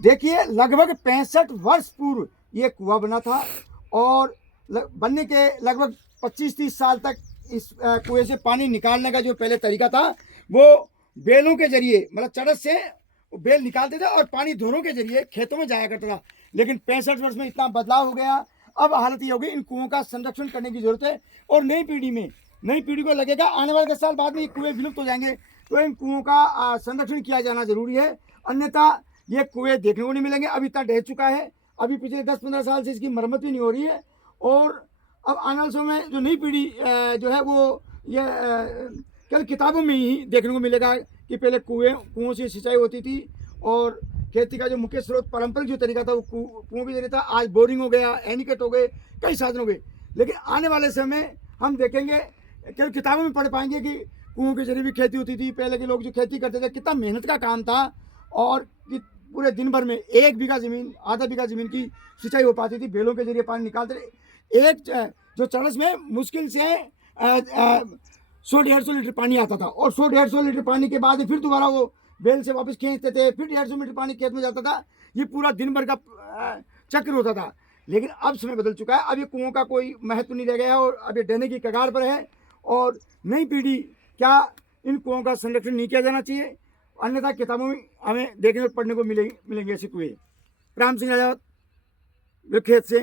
देखिए लगभग 65 वर्ष पूर्व ये कुआं बना था और बनने के लगभग 25-30 साल तक इस कुएं से पानी निकालने का जो पहले तरीका था वो बेलों के जरिए, मतलब चरस से बेल निकालते थे और पानी धोरों के जरिए खेतों में जाया करता था। लेकिन 65 वर्ष में इतना बदलाव हो गया, अब हालत ये हो गई, इन कुओं का संरक्षण करने की जरूरत है। और नई पीढ़ी को लगेगा आने वाले 10 साल बाद में ये कुएं विलुप्त हो जाएंगे, तो इन कुओं का संरक्षण किया जाना जरूरी है। अन्यथा ये कुएं देखने को नहीं मिलेंगे। अभी इतना ढह चुका है, अभी पिछले 10-15 साल से इसकी मरम्मत भी नहीं हो रही है। और अब आने वाले समय में जो नई पीढ़ी जो है वो ये केवल किताबों में ही देखने को मिलेगा कि पहले कुओं से सिंचाई होती थी और खेती का जो मुख्य स्रोत पारंपरिक जो तरीका था वो कुओं के जरिए था। आज बोरिंग हो गया, एनीकट हो गए, कई साधन हो गए। लेकिन आने वाले समय हम देखेंगे, केवल किताबों में पढ़ पाएंगे कि कुओं के जरिए भी खेती होती थी। पहले के लोग जो खेती करते थे कितना मेहनत का काम था और पूरे दिन भर में 1 बीघा ज़मीन, आधा बीघा ज़मीन की सिंचाई हो पाती थी, बैलों के जरिए पानी निकालते थे। एक जो चरस में मुश्किल से 100-150 लीटर पानी आता था और 100-150 लीटर पानी के बाद फिर दोबारा वो बेल से वापस खींचते थे, फिर 150 मीटर पानी खेत में जाता था। ये पूरा दिन भर का चक्र होता था। लेकिन अब समय बदल चुका है, अब ये कुओं का कोई महत्व नहीं रह गया है और अब ये डहने की कगार पर है। और नई पीढ़ी क्या इन कुओं का संरक्षण नहीं किया जाना चाहिए, अन्यथा किताबों में हमें देखने और पढ़ने को मिलेंगे ऐसे कुएं। राम सिंह आजाद, विखेत से।